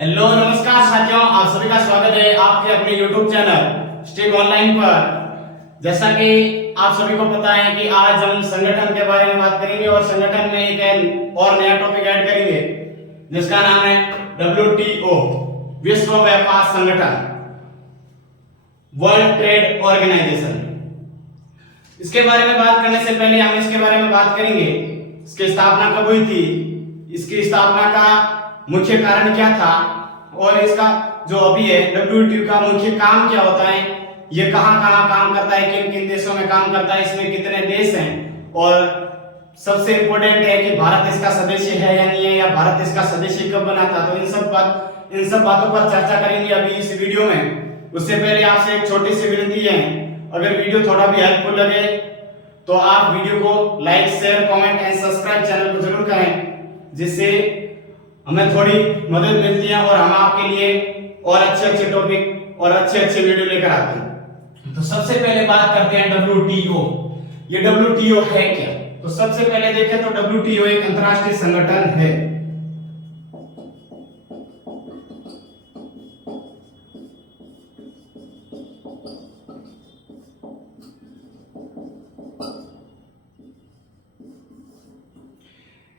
Hello नमस्कार साथियों, आप सभी का स्वागत है आपके अपने YouTube चैनल स्टिक ऑनलाइन पर। जैसा कि आप सभी को पता है कि आज हम संगठन के बारे में बात करेंगे और संगठन में एक और नया टॉपिक ऐड करेंगे जिसका नाम है WTO, विश्व व्यापार संगठन, वर्ल्ड ट्रेड ऑर्गेनाइजेशन। इसके बारे में बात करने से पहले हम इसके बारे में बात करेंगे इसकी स्थापना कब हुई थी, इसकी स्थापना का मुख्य कारण क्या था और इसका जो अभी है WTO का मुख्य काम क्या होता है, ये कहां-कहां काम करता है, किन-किन देशों में काम करता है, इसमें कितने देश हैं और सबसे इंपॉर्टेंट है कि भारत इसका सदस्य है या नहीं है, या भारत इसका सदस्य कब बना था। तो इन सब बातों पर चर्चा करेंगे अभी इस वीडियो में। उससे पहले आपसे एक छोटी सी विनती है, अगर वीडियो थोड़ा भी हेल्पफुल लगे तो आप वीडियो को like, share, comment and subscribe channel को जरूर करें, जिससे हमें थोड़ी मदद मिलती है और हम आपके लिए और अच्छे टॉपिक और अच्छे वीडियो लेकर आते हैं। तो सबसे पहले बात करते हैं WTO। ये WTO है क्या? तो सबसे पहले देखें तो WTO एक अंतरराष्ट्रीय संगठन है।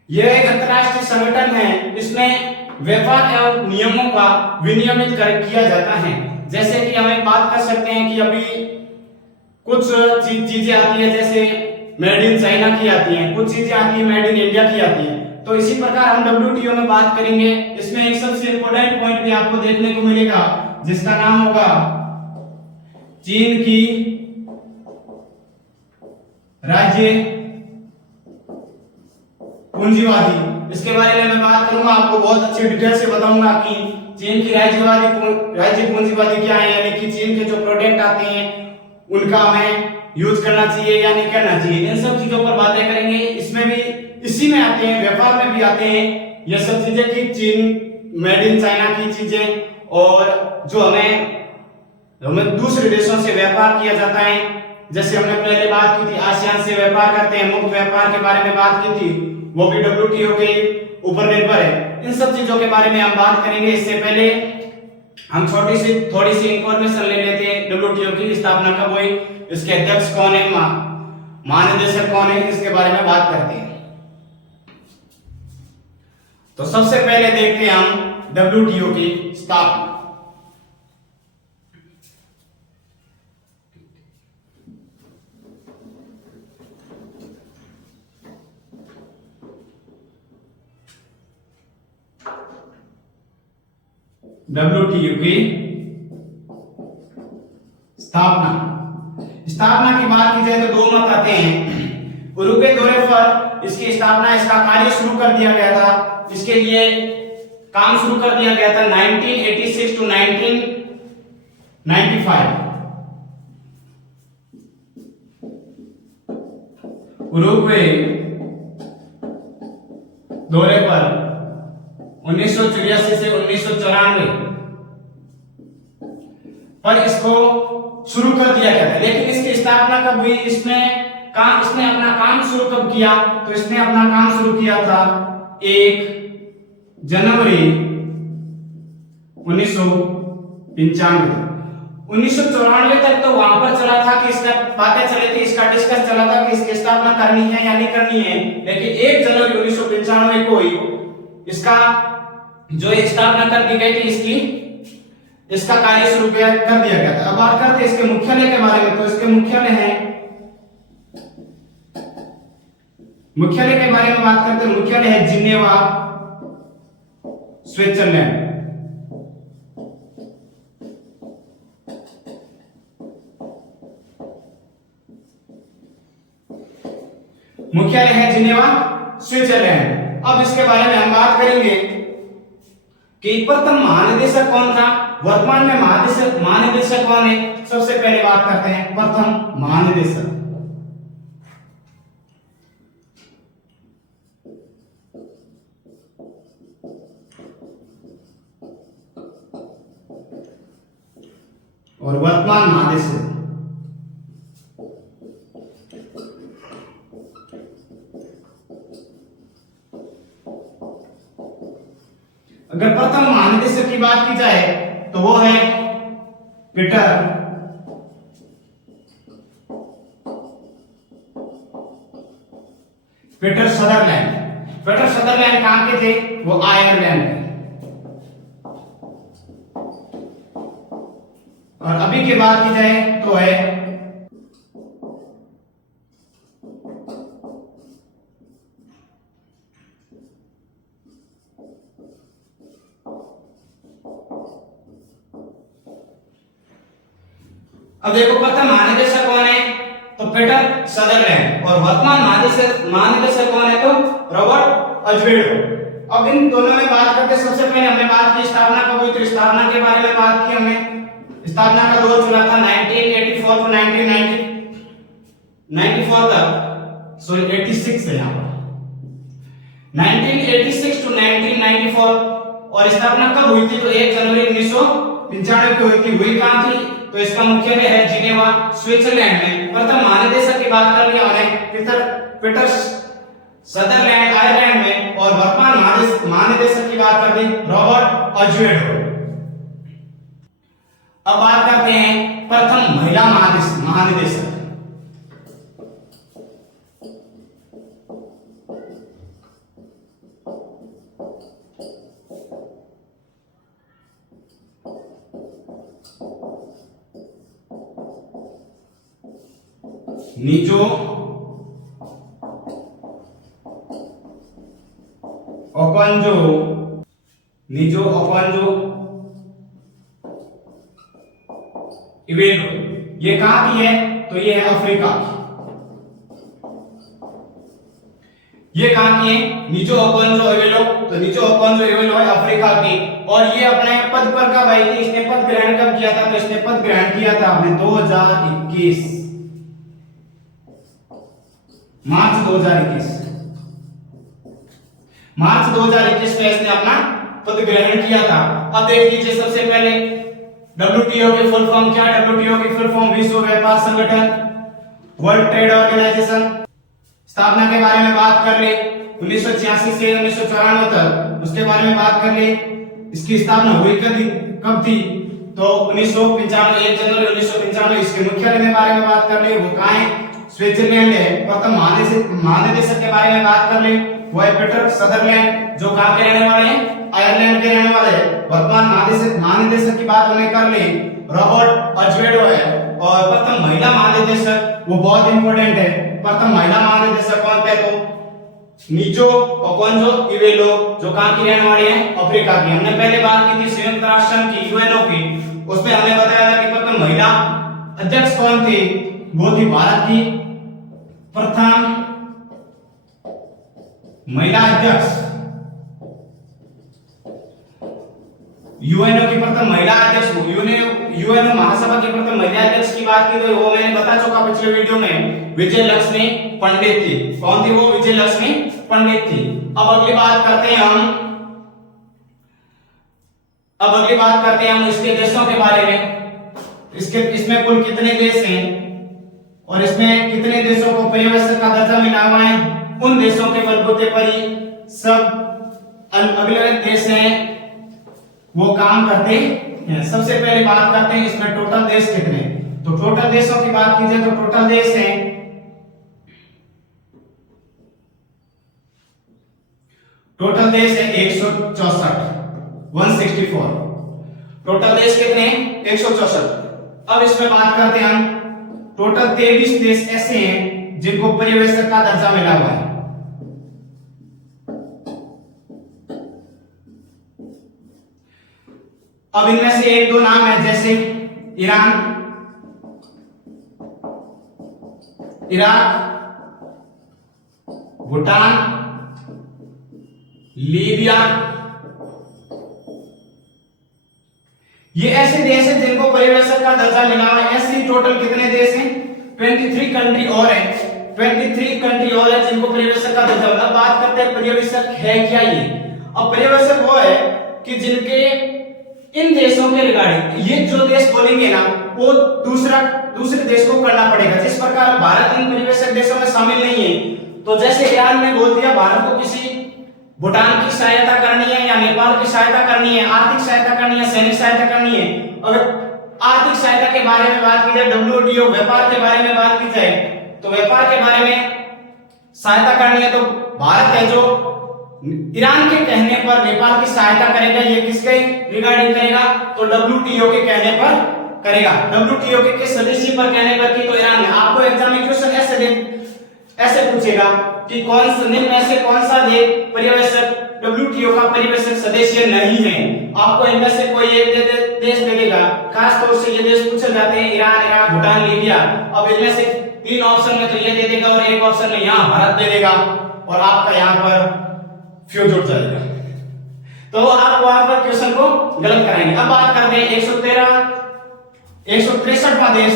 यह एक अंतरराष्ट्रीय संगठन है, इसमें व्यापार एवं नियमों का विनियमित किया जाता है। जैसे कि हमें बात कर सकते हैं कि अभी कुछ चीजें आती है, जैसे मेड इन चाइना की आती हैं, कुछ चीजें आती है मेड इन इंडिया की आती हैं। तो इसी प्रकार हम WTO में बात करेंगे। इसमें एक सबसे इंपॉर्टेंट पॉइंट भी आपको देखने को मिलेगा जिसका नाम होगा चीन की राज्य पूंजीवादी। इसके बारे में मैं बात करूंगा, आपको बहुत अच्छे डिटेल से बताऊंगा कि चीन की राज्य पूंजीवादी क्या है, यानी कि चीन के जो प्रोडक्ट आते हैं उनका हमें यूज करना चाहिए या नहीं करना चाहिए, इन सब चीजों पर बातें करेंगे। इसमें भी इसी में आते हैं, व्यापार में भी आते हैं ये सब चीजें कि चीन मेड इन चाइना की चीजें, और जो हमें दूसरे देशों से व्यापार किया जाता है। जैसे हमने पहले बात की थी आसियान से व्यापार करते हैं, मुक्त व्यापार के बारे में बात की थी, वो भी WTO के ऊपर निर्भर है। इन सब चीजों के बारे में हम बात करेंगे। इससे पहले हम थोड़ी सी इंफॉर्मेशन ले लेते हैं। WTO की स्थापना कब हुई, इसके अध्यक्ष कौन है, महानिदेशक कौन है, इसके बारे में बात करते हैं। तो सबसे पहले देखते हैं हम WTO की स्थापना। WTO की स्थापना की बात की जाए तो दो मत आते हैं। उरुग्वे दौरे पर इसकी स्थापना, इसका कार्य शुरू कर दिया गया था, इसके लिए काम शुरू कर दिया गया था 1986 टू 1995। उरुग्वे दौरे पर 1984 से 1994 पर इसको शुरू कर दिया गया था। लेकिन इसकी स्थापना कब हुई, इसने अपना काम शुरू कब किया, तो इसने अपना काम शुरू किया था 1 जनवरी 1995। 1994 तक तो वहां पर चला था कि इसका बातें चली थी, इसका डिस्कस चला था कि इसकी स्थापना करनी है या नहीं करनी है। लेकिन 1 जनवरी 1995 को ही इसका जो स्थापना कर दी गई थी, इसका कार्य शुरू कर दिया गया था। अब बात करते हैं इसके मुख्यालय के बारे में। तो इसके मुख्यालय के बारे में बात करते हैं। मुख्यालय है जिनेवा, स्विट्जरलैंड। मुख्यालय है जिनेवा, स्विट्जरलैंड। अब इसके बारे में हम बात करेंगे कि प्रथम महानिदेशक कौन था, वर्तमान में महानिदेशक कौन है। सबसे पहले बात करते हैं प्रथम महानिदेशक। और वर्तमान महानिदेशक अगर प्रथम महानिदेशक की बात की जाए तो वो है पीटर सदरलैंड। पीटर सदरलैंड कहां के थे? वो आयरलैंड के। और अभी की बात की जाए तो है अब देखो प्रथम महानिदेशक कौन है? तो पीटर सदरलैंड। और वर्तमान महानिदेशक कौन है? तो रॉबर्ट अजवेडो। अब इन दोनों में बात करते सबसे पहले हमने बात की स्थापना कब हुई, तो स्थापना के बारे में बात की हमने। स्थापना का दौर चला था 1984 टू 1994 तक, सॉरी 86 है यहाँ पर, 1986 टू 1994। और स्थापना कब हुई थी? तो 1 जनवरी 1995 को हुई थी। हुई कहां थी? तो इसका मुख्यालय है जिनेवा, स्विट्जरलैंड में। प्रथम महानिदेशक की बात कर लिया हमने पीटर सदरलैंड आयरलैंड में। और वर्तमान महानिदेशक की बात कर दी रॉबर्ट अजवेडो। अब बात करते हैं प्रथम महिला महानिदेशक। निजो ओकोंजो इवेलो। ये कहां की है? तो ये है अफ्रीका की। ये कहां की है? निजो ओकोंजो इवेलो। तो निजो ओकोंजो इवेलो है अफ्रीका की। और ये अपने पद पर कब आई थी? इसने पद ग्रहण कब किया था? तो इसने पद ग्रहण किया था अपने 2021 मार्च 2021 में इसने अपना पद ग्रहण किया था। अब देख लीजिए सबसे पहले WTO की फुल फॉर्म क्या है? WTO की फुल फॉर्म विश्व व्यापार संगठन, वर्ल्ड ट्रेड ऑर्गेनाइजेशन। स्थापना के बारे में बात कर ले 1986 से 1994 तक, उसके बारे में बात कर ले। इसकी स्थापना हुई कब थी? तो 1995, 1 जनवरी 1995। इसके मुख्यालय के बारे में बात कर ले, वो कहां है? स्विट्जरलैंड है। प्रथम महानिदेशक के बारे में बात कर ले, वो है पीटर सदरलैंड, जो कहां के रहने वाले हैं? आयरलैंड के रहने वाले हैं। वर्तमान महानिदेशक की बात हमने कर ली, रॉबर्ट अजवेडो है। और प्रथम महिला महानिदेशक वो बहुत इंपॉर्टेंट है। प्रथम महिला महानिदेशक कौन थे? तो निजो ओकोंजो इवेलो, जो कहां की रहने वाली है? अफ्रीका की। हमने पहले बात की थी संयुक्त राष्ट्र संघ की, यूएनओ की, उसमें हमने बताया था कि प्रथम महिला अध्यक्ष कौन थी? वो थी भारत की प्रथम महिला अध्यक्ष, यूएनओ की प्रथम महिला अध्यक्ष। यूएनओ महासभा की प्रथम महिला अध्यक्ष की बात की तो वो मैंने बता चुका पिछले वीडियो में, विजय लक्ष्मी पंडित थी। कौन थी वो? विजय लक्ष्मी पंडित थी। अब अगली बात करते हैं हम इसके देशों के बारे में। इसमें कुल कितने देश हैं और इसमें कितने देशों को पर्यवेक्षक का दर्जा मिला हुआ है? उन देशों के बलबूते पर ही सब अगले देश हैं वो काम करते हैं। सबसे पहले बात करते हैं इसमें टोटल देश कितने। तो टोटल देशों की बात की जाए तो टोटल देश हैं 164। टोटल देश कितने? 164। अब इसमें बात करते हैं हम टोटल 23 देश ऐसे हैं जिनको पर्यवेक्षक का दर्जा मिला हुआ है। अब इनमें से एक दो नाम है, जैसे ईरान, इराक, भूटान, लीबिया। ये ऐसे देश हैं जिनको पर्यवेक्षक का दर्जा मिला हुआ है। ऐसे टोटल कितने देश हैं? 23 कंट्री और है, 23 कंट्री और है जिनको पर्यवेक्षक का दर्जा मिला। बात करते हैं पर्यवेक्षक है क्या ये। अब पर्यवेक्षक वो है कि जिनके इन देशों के रिगार्डिंग ये जो देश बोलेंगे ना वो दूसरे देश को करना पड़ेगा। जिस प्रकार भारत इन पर्यवेक्षक देशों में शामिल नहीं है, तो जैसे ईरान ने बोल दिया भारत को किसी भूटान की सहायता करनी है या नेपाल की सहायता करनी है, आर्थिक सहायता करनी है, सैनिक सहायता करनी है। अगर आर्थिक सहायता के बारे में बात की जाए, WTO व्यापार के बारे में बात की जाए, तो व्यापार के बारे में सहायता करनी है तो भारत है जो ईरान के कहने पर नेपाल की सहायता करेगा। ये किसके रिगार्डिंग करेगा? तो WTO के कहने पर करेगा। WTO के सदस्य पर कहने पर की तो ईरान है। आपको एग्जाम में क्वेश्चन ऐसे पूछेगा कि निम्न में से कौन सा पर्यवेक्षक WTO का पर्यवेक्षक सदस्य नहीं है। आपको इनमें से कोई एक देश दे देगा। खास तौर से ये देश पूछे जाते हैं ईरान, इराक, भूटान, लीबिया। अब इनमें से 3 ऑप्शन में तो ये दे देगा और एक ऑप्शन में यहाँ भारत दे देगा और आपका यहाँ पर फ्यूज उठ जाएगा। तो आप वहां पर क्वेश्चन को गलत कराएंगे। अब बात करते हैं 163वां देश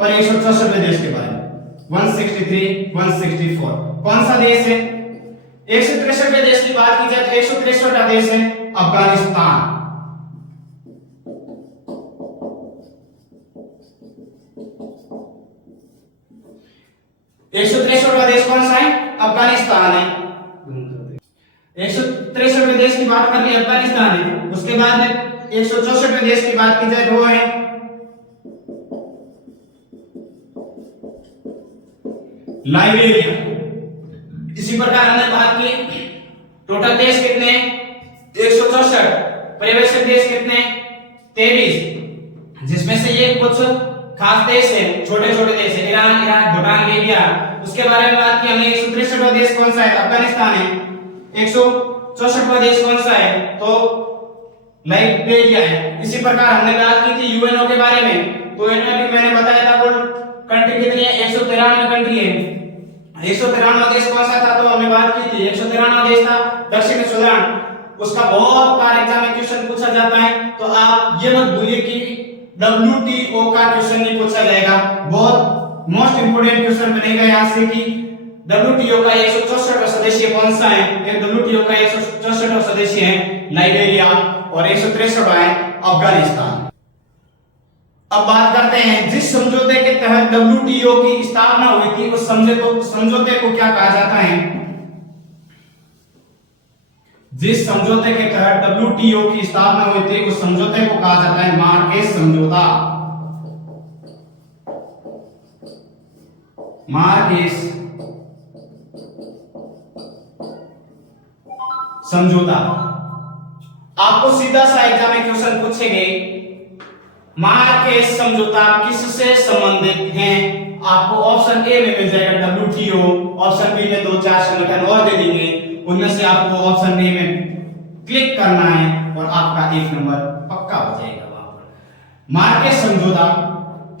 और 164वें देश के बारे में। 163, 164 कौन सा देश है? 163वें देश की बात की जाए तो 163वां देश है अफगानिस्तान। 163वां देश कौन सा है? अफगानिस्तान है। 163वें देश की बात कर ली, अफगानिस्तान है। उसके बाद 164वें देश की बात की जाए तो वो है लाइबेरिया। इसी प्रकार हमने बात की टोटल देश कितने? 164। पर्यवेक्षक देश कितने? 23, जिसमें से ये कुछ खास देश है, छोटे छोटे देश है, ईरान, इराक, भूटान, लीबिया। उसके बारे में बात की हमने। 163वां देश कौन सा है? अफगानिस्तान है। 164वां देश कौन सा है? तो लाइबेरिया है। इसी प्रकार हमने बात की थी यूएनओ के बारे में, तो इनमें भी मैंने बताया था कुल कंट्री कितनी है? 193 कंट्री है। 193वां देश कौन सा था? तो हमने बात की थी 193वां देश था दक्षिण सुदान। उसका बहुत बार एग्जाम में क्वेश्चन पूछा जाता है, तो आप ये मत भूलिए कि WTO का क्वेश्चन नहीं पूछा जाएगा। बहुत मोस्ट इंपोर्टेंट क्वेश्चन बनेगा यहाँ से कि WTO का 164वां सदस्य कौन सा है? WTO का 164वां सदस्य है लाइबेरिया और 163वां है अफगानिस्तान। अब बात करते हैं जिस समझौते के तहत WTO की स्थापना हुई थी, उस समझौते को क्या कहा जाता है? जिस समझौते के तहत WTO की स्थापना हुई थी, उस समझौते को कहा जाता है मार्केस समझौता। मार्केस समझौता। आपको सीधा सा एग्जाम में क्वेश्चन पूछेंगे मार्केस समझौता किससे संबंधित है? आपको ऑप्शन ए में मिल जाएगा WTO, ऑप्शन बी में 2-4 संगठन और दे देंगे, उनमें से आपको ऑप्शन ए में क्लिक करना है और आपका 1 नंबर पक्का हो जाएगा वहां पर। मार्केस समझौता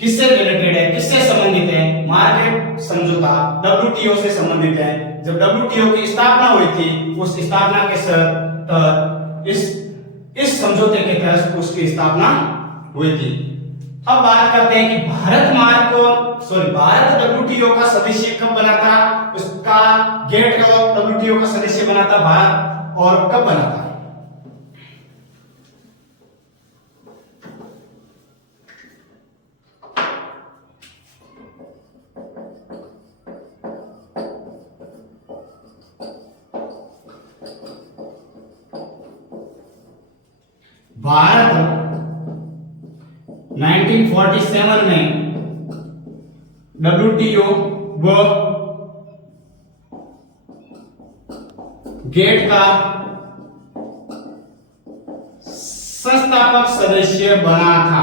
किससे रिलेटेड है, किससे संबंधित है? मार्केस समझौता WTO से संबंधित है। जब WTO की स्थापना हुई थी, उस स्थापना के तहत इस समझौते के तहत उसकी स्थापना हुई थी। अब बात करते हैं कि भारत WTO का सदस्य कब बना था? उसका गेट WTO का सदस्य बना था भारत, और कब बना था? भारत 1947 में WTO व गेट का संस्थापक सदस्य बना था।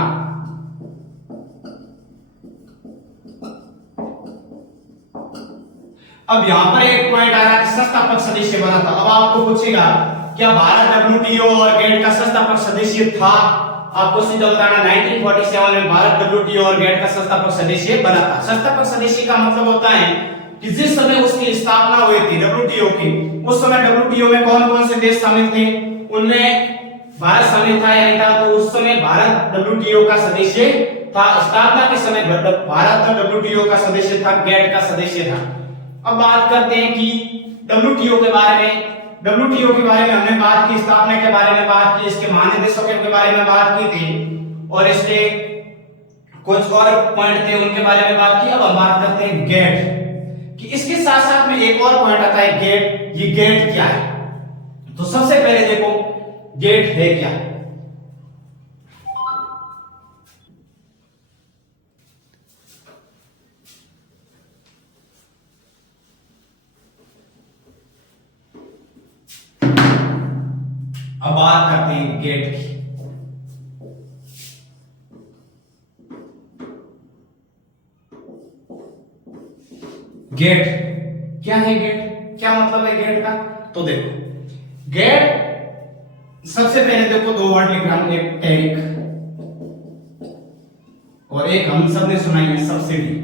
अब यहां पर एक पॉइंट आ रहा है, संस्थापक सदस्य बना था। अब आपको पूछेगा क्या भारत WTO और गेट का संस्थापक सदस्य था? आपको सीधा बताना 1947 में भारत WTO और गेट का संस्थापक सदस्य बना था। संस्थापक सदस्य का मतलब होता है कि जिस समय उसकी स्थापना हुई थी WTO की, उस समय WTO में कौन-कौन से देश शामिल थे? उनमें भारत शामिल था या नहीं था? तो उस समय भारत WTO का सदस्य था। स्थापना के समय भारत WTO का सदस्य था, गेट का सदस्य था। अब बात करते हैं कि WTO के बारे में। WTO के बारे में हमने बात की, स्थापना के बारे में बात की, इसके महानिदेशकों के बारे में बात की थी और इसके कुछ और पॉइंट थे उनके बारे में बात की। अब हम बात करते हैं गेट कि इसके साथ साथ में एक और पॉइंट आता है गेट। ये गेट क्या है? तो सबसे पहले देखो गेट है क्या। अब बात करते हैं गेट की। गेट क्या है? गेट क्या मतलब है गेट का? तो देखो गेट सबसे पहले देखो दो वर्ड लिख रहा हूं, एक टैरिक और एक हम सब ने सुनाई है सब्सिडी।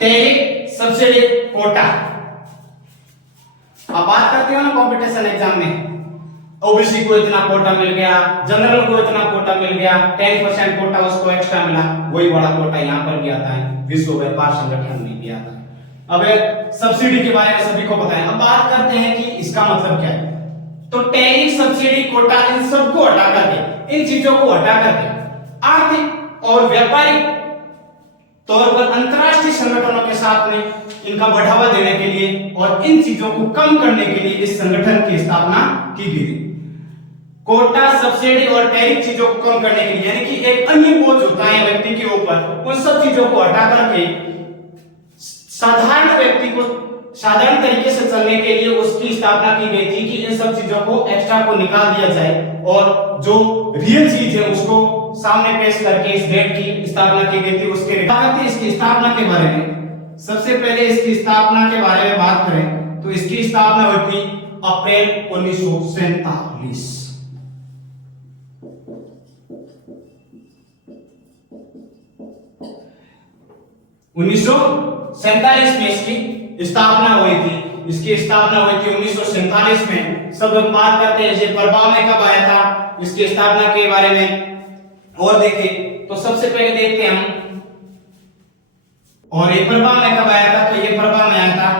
टैरिक, सब्सिडी, कोटा। अब बात करते हो ना कंपटीशन एग्जाम में, ओबीसी को इतना कोटा मिल गया, जनरल को इतना कोटा मिल गया, 10% कोटा उसको एक्स्ट्रा मिला, वही बड़ा कोटा यहाँ पर भी आता है, विश्व व्यापार संगठन में भी आता है। अब सब्सिडी के बारे में सभी को पता है। अब बात करते हैं कि इसका मतलब क्या है। तो टैरिफ, सब्सिडी, कोटा, इन सबको हटा करके, इन चीजों को हटा करके आर्थिक और व्यापारिक तौर पर अंतरराष्ट्रीय संगठनों के साथ में इनका बढ़ावा देने के लिए और इन चीजों को कम करने के लिए इस संगठन की स्थापना की गई। कोटा, सब्सिडी और टैरिफ चीजों को कम करने के लिए, यानी कि एक अन्य बोझ होता है व्यक्ति के ऊपर, उन सब चीजों को हटा करके साधारण व्यक्ति को साधारण तरीके से चलने के लिए उसकी स्थापना की गई थी कि इन सब चीजों को एक्स्ट्रा को निकाल दिया जाए और जो रियल चीज है उसको सामने पेश करके इस डेट की स्थापना की गई थी। उसके इसकी स्थापना के बारे में सबसे पहले इसकी स्थापना के बारे में बात करें तो इसकी स्थापना हुई थी अप्रैल 1947। में इसकी स्थापना हुई थी। इसकी स्थापना हुई थी 1947 में। सब हम बात करते हैं ये प्रभाव में कब आया था इसकी स्थापना के बारे में और देखें तो सबसे पहले देखते हैं हम, और ये प्रभाव में कब आया था। तो ये प्रभाव में आया था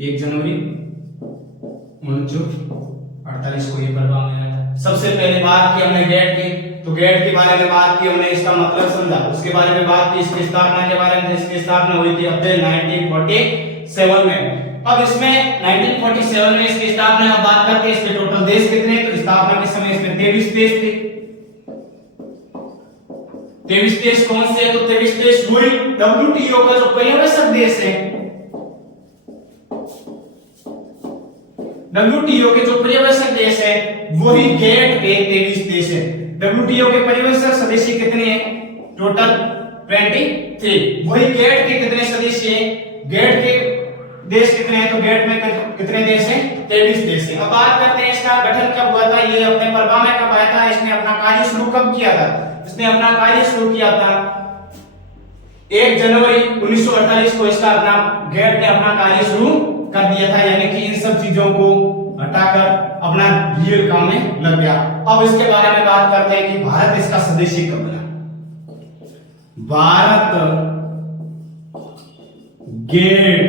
1 जनवरी 1948 को ये प्रभाव में आया था। सबसे पहले बात की हमने गेट की, तो गेट के बारे में बात की हमने, इसका मतलब समझा, उसके बारे में बात की, इसकी स्थापना के बारे में। इसकी स्थापना हुई थी अप्रैल 1947 में। अब इसमें 1947 में इसकी स्थापना, अब बात करते हैं इसके टोटल देश कितने। तो स्थापना के समय इसमें 23 देश थे। 23 देश कौन से? तो 23 देश वही WTO का जो पर्यवेक्षक देश है, WTO के जो पर्यवेक्षक देश है वही गेट के 23 देश है। WTO के पर्यवेक्षक सदस्य कितने हैं? टोटल 23। वही गेट के कितने सदस्य हैं? गेट के देश कितने हैं? तो गेट में कितने देश हैं? 23 देश हैं। अब बात करते हैं इसका गठन कब हुआ था, ये अपने प्रभाव में कब आया था, इसने अपना कार्य शुरू कब किया था। इसने अपना कार्य शुरू किया था 1 जनवरी 1948 को। इसका अपना गेट ने अपना कार्य शुरू कर दिया था, यानी कि इन सब चीजों को हटाकर अपना रियल काम में लग गया। अब इसके बारे में बात करते हैं कि भारत इसका सदस्य कब बना। भारत गेट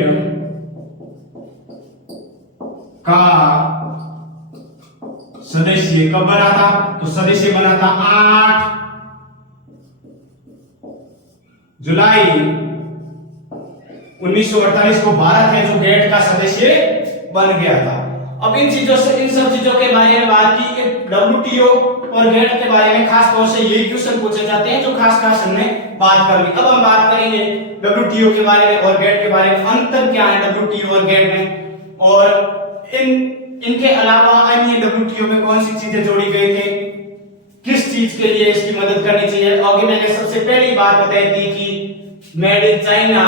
का सदस्य कब बना था? तो सदस्य बना था 8 जुलाई 1948 को। भारत है जो गेट का सदस्य बन गया था। अब इन सब चीजों के बारे में बात की। WTO और गेट के बारे में खास तौर से यही क्वेश्चन पूछे जाते हैं जो खास हमने बात कर ली। अब हम बात करेंगे WTO के बारे में और गेट के बारे में। अंतर क्या है WTO और गेट में, और इनके अलावा अन्य WTO में कौन सी चीजें जोड़ी गई थी, किस चीज के लिए इसकी मदद करनी चाहिए। और मैंने सबसे पहली बात बताई थी कि made in China,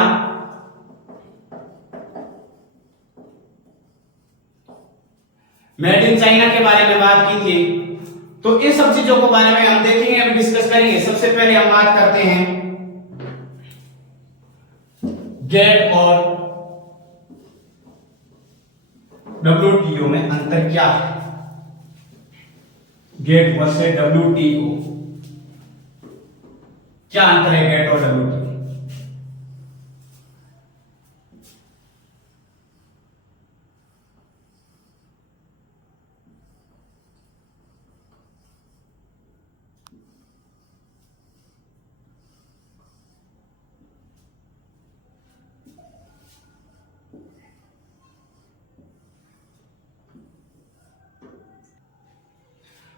made in China के बारे में बात की थी। तो इन सब चीजों के बारे में हम देखेंगे, अभी डिस्कस करेंगे। सबसे पहले हम बात करते हैं गेट और WTO में अंतर क्या है। गेट वर्सेस WTO, क्या अंतर है गेट और WTO।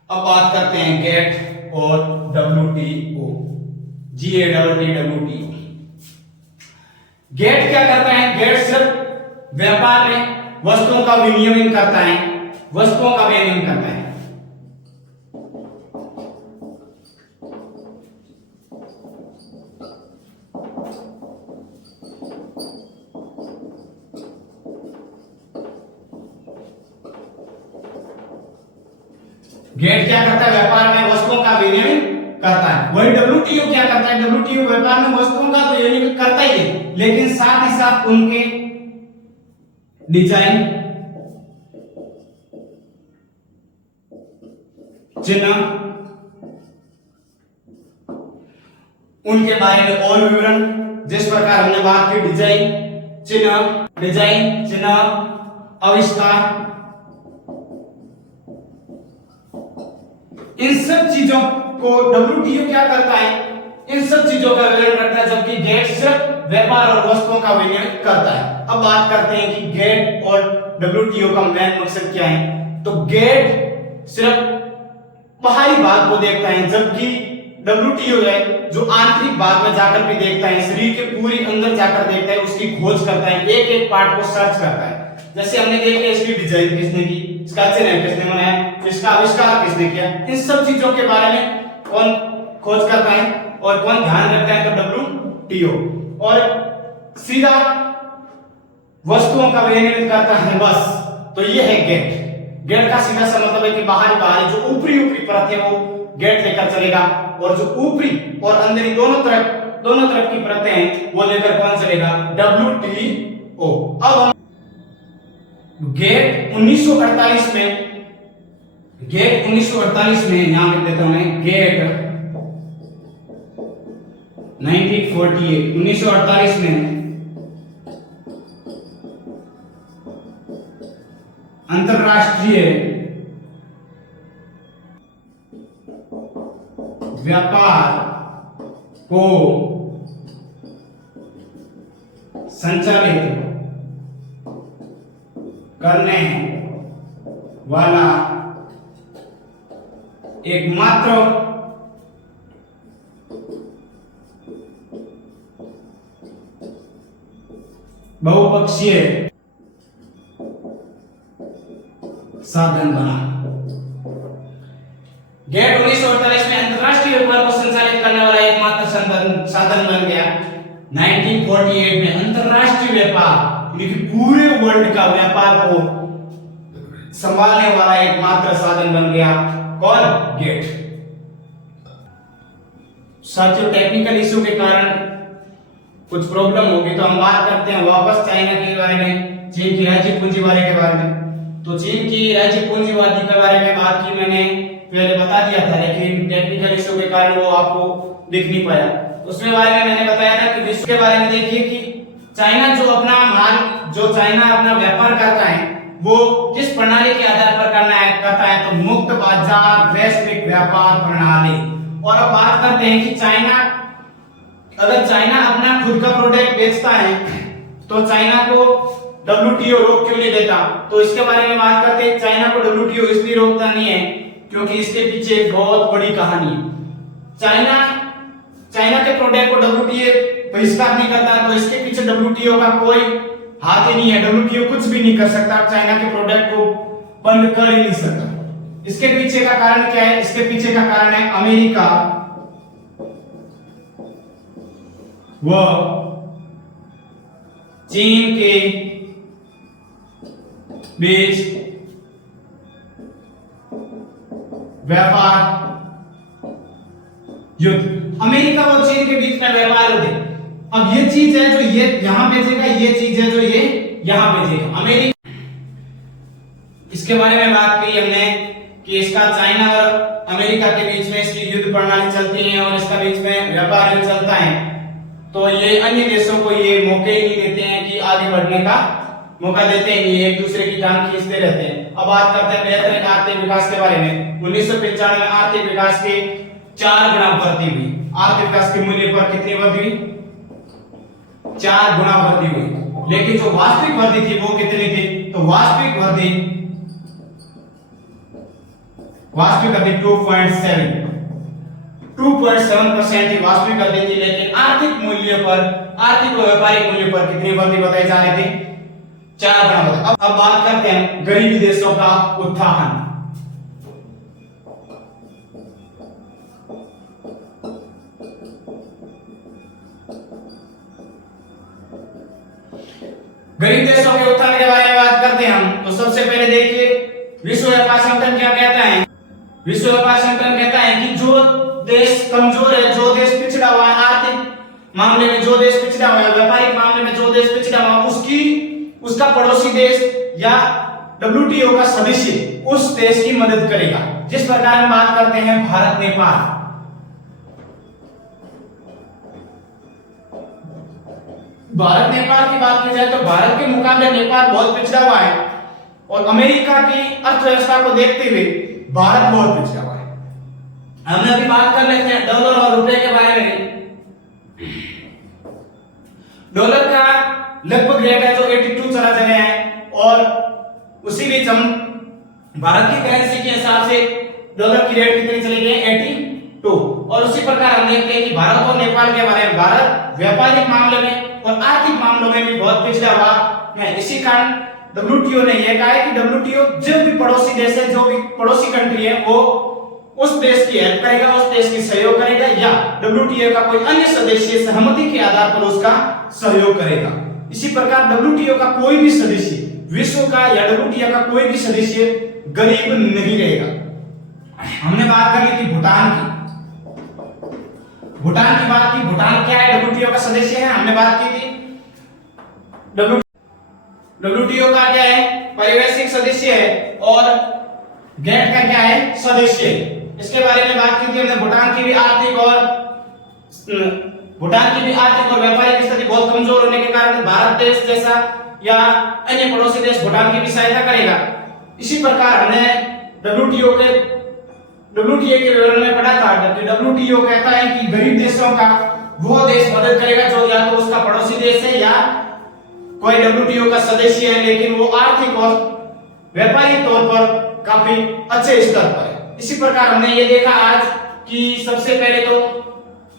अब बात करते हैं गेट और WTO, GATT। गेट क्या करता है? गेट सिर्फ व्यापार में वस्तुओं का विनिमय करता है, वस्तुओं का विनिमय करता है। गेट क्या करता है? व्यापार में वस्तुओं का विनिमय करता है। वही WTO क्या करता है? WTO व्यापार में वस्तुओं का तो विनिमय करता ही है, लेकिन साथ ही साथ उनके डिजाइन, चिन्ह, उनके बारे में और विवरण, जिस प्रकार हमने बात की डिजाइन चिन्ह, आविष्कार, इन सब चीजों को WTO क्या करता है? इन सब चीजों का विवरण करता है, जबकि गेट सिर्फ व्यापार और वस्तुओं का विनिमय करता है। अब बात करते हैं कि गेट और WTO का मेन मकसद क्या है। तो गेट सिर्फ बाहरी भाग को देखता है, जबकि WTO है जो आंतरिक भाग में जाकर भी देखता है, शरीर के पूरी अंदर जाकर देखता है, उसकी खोज करता है, एक एक पार्ट को सर्च करता है। जैसे हमने देख लिया इसकी डिजाइन किसने की, इसका चिन्ह किसने बनाया, इसका आविष्कार किसने किया, इन सब चीजों के बारे में कौन खोज करता है और कौन ध्यान रखता है? तो WTO। और सीधा वस्तुओं का विनिमय करता है, बस। तो ये है गेट। गेट का सीधा सा मतलब है कि बाहरी जो ऊपरी परत है वो गेट लेकर चलेगा, और जो ऊपरी और अंदरी दोनों तरफ की परतें हैं वो लेकर कौन चलेगा? WTO। अब गेट 1948 में यहां लिख देता हूं मैं, गेट 1948 में अंतरराष्ट्रीय व्यापार को संचालित करने वाला एकमात्र बहुपक्षीय साधन बना। गेट 1948 में अंतरराष्ट्रीय व्यापार को संचालित करने वाला एकमात्र साधन बन गया। 1948 में अंतरराष्ट्रीय व्यापार, पूरे वर्ल्ड का व्यापार को संभालने वाला एकमात्र साधन बन गया। कौन? गेट। साथियों, टेक्निकल इश्यू के कारण कुछ प्रॉब्लम होगी, तो हम बात करते हैं वापस चाइना के बारे में, चीन की राज्य पूंजीवादी के बारे में। तो चीन की राज्य पूंजीवादी के बारे में बात की मैंने पहले बता दिया था, लेकिन टेक्निकल इश्यू के कारण वो आपको दिख नहीं पाया। उसके बारे में मैंने बताया था कि विश्व के बारे में देखिए कि चाइना जो अपना व्यापार करता है वो किस प्रणाली के आधार पर करता है, तो मुक्त बाजार वैश्विक व्यापार प्रणाली। और अब बात करते हैं कि अगर चाइना अपना खुद का प्रोडक्ट बेचता है तो चाइना को WTO रोक क्यों नहीं देता? तो इसके बारे में बात करते हैं। चाइना को WTO इसलिए रोकता नहीं है क्योंकि इसके पीछे एक बहुत बड़ी कहानी है। चाइना के प्रोडक्ट को WTO बहिष्कार नहीं करता, तो इसके पीछे WTO का कोई हाथ ही नहीं है। WTO कुछ भी नहीं कर सकता, चाइना के प्रोडक्ट को बंद कर ही नहीं सकता। इसके पीछे का कारण क्या है? इसके पीछे का कारण है अमेरिका व चीन के बीच व्यापार युद्ध। अमेरिका और चीन के बीच में व्यापार युद्ध। अब ये चीज है जो ये यहां बेचेगा, ये चीज है जो ये यहां बेचेगा। अमेरिका, इसके बारे में बात की हमने कि इसका चाइना और अमेरिका के बीच में इसकी युद्ध प्रणाली चलती है और इसका बीच में व्यापार युद्ध चलता है। तो ये अन्य देशों को ये मौके ही नहीं देते हैं कि आगे बढ़ने का मौका देते हैं, ये एक दूसरे की टांग खींचते रहते हैं। अब बात करते हैं बेहतर आर्थिक विकास के बारे में। 1995 में आर्थिक विकास के 4 गुना वृद्धि हुई। आर्थिक विकास के मूल्य पर कितनी वृद्धि हुई? 4 गुना वृद्धि हुई। लेकिन जो वास्तविक वृद्धि थी वो कितनी थी? तो वास्तविक वृद्धि वास्तविक वृद्धि 2.7% ही वास्तविक वृद्धि थी, लेकिन आर्थिक मूल्य पर, आर्थिक और व्यापारिक मूल्य पर कितनी वृद्धि बताई जा रही थी? 4 गुना। अब बात करते हैं गरीब देशों का उत्थान। गरीब देशों के उत्थान के बारे में बात करते हैं हम, तो सबसे पहले देखिए विश्व व्यापार संगठन क्या कहता है। विश्व व्यापार संगठन कहता है कि जो देश कमजोर है, जो देश पिछड़ा हुआ है, आर्थिक मामले में जो देश पिछड़ा हुआ है, व्यापारिक मामले में जो देश पिछड़ा हुआ है, उसका पड़ोसी देश या डब्ल्यूटीओ का सदस्य उस देश की मदद करेगा। जिस प्रकार हम बात करते हैं भारत नेपाल, भारत नेपाल की बात की जाए तो भारत के मुकाबले नेपाल बहुत पिछड़ा हुआ है, और अमेरिका की अर्थव्यवस्था को देखते हुए भारत बहुत पिछड़ा हुआ है। हमने अभी बात कर लेते हैं डॉलर और रुपए के बारे में। डॉलर का लगभग रेट है जो 82 चला गया है, और उसी बीच हम भारत की करेंसी के हिसाब से डॉलर की रेट कितनी चली गई? 82। और उसी प्रकार हम देखते हैं कि भारत और नेपाल के बारे में, भारत व्यापारिक मामले में और आर्थिक मामलों में भी बहुत पिछड़ा हुआ है। इसी कारण डब्ल्यूटीओ ने यह कहा है कि डब्ल्यूटीओ जो भी पड़ोसी देश है, जो भी पड़ोसी कंट्री है, वो उस देश की हेल्प करेगा, उस देश की सहयोग करेगा, या डब्ल्यूटीओ का कोई अन्य सदस्य सहमति के आधार पर उसका सहयोग करेगा। इसी प्रकार डब्ल्यूटीओ का कोई भी सदस्य, विश्व का या डब्ल्यूटीओ का कोई भी सदस्य गरीब नहीं रहेगा। हमने बात कर ली थी भूटान की। भूटान की बात की, भूटान क्या है? डब्ल्यूटीओ का सदस्य है। हमने बात की थी डब्ल्यूटीओ का क्या है? पर्यवेक्षक सदस्य है, और गेट का क्या है? सदस्य है। इसके बारे में बात की थी हमने। भूटान की भी आर्थिक और व्यापारिक स्थिति बहुत कमजोर होने के कारण भारत देश जैसा या अन्य पड़ोसी देश भूटान की भी सहायता करेगा। इसी प्रकार हमने डब्ल्यूटीओ के विवरण में पढ़ा था कि डब्ल्यूटीओ कहता है कि गरीब देशों का वो देश मदद करेगा जो या तो उसका पड़ोसी देश है या कोई डब्ल्यूटीओ का सदस्य है, लेकिन वो आर्थिक और व्यापारिक तौर पर काफी अच्छे स्तर पर है। इसी प्रकार हमने ये देखा आज कि सबसे पहले तो,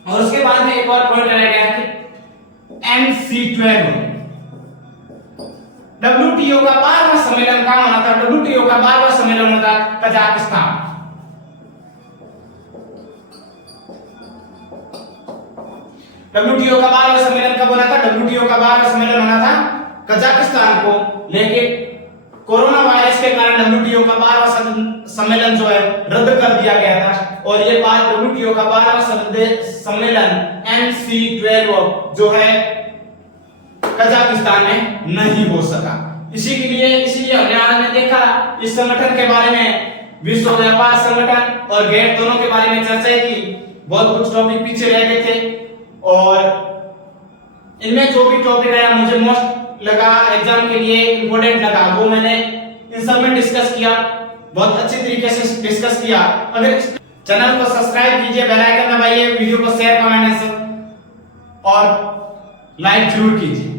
और उसके बाद में एक और पॉइंट रह गया कि MC12 डब्ल्यूटीओ का 12वां सम्मेलन कहां होना था? डब्ल्यूटीओ का 12वां सम्मेलन होता कजाकिस्तान। डब्ल्यूटीओ का 12वां सम्मेलन कब होना था? डब्ल्यूटीओ का 12वां सम्मेलन होना था कजाकिस्तान को, लेकिन कोरोना वायरस के कारण डब्ल्यूटीओ का 12वां सम्मेलन जो है रद्द कर दिया गया था, और ये बात डब्ल्यूटीओ का 12वां सम्मेलन MC12 जो है कजाकिस्तान में नहीं हो सका। इसीलिए हमने आज में देखा इस संगठन के बारे में, विश्व व्यापार संगठन और गेट दोनों के बारे में चर्चा की। बहुत कुछ टॉपिक पीछे रह गए थे, और इनमें जो भी टॉपिक आया मुझे मोस्ट लगा, एग्जाम के लिए इंपॉर्टेंट लगा, वो मैंने इन सब में डिस्कस किया, बहुत अच्छे तरीके से डिस्कस किया। अगर चैनल को सब्सक्राइब कीजिए, बेल आइकन दबाइए, वीडियो को शेयर, कमेंट और लाइक जरूर कीजिए।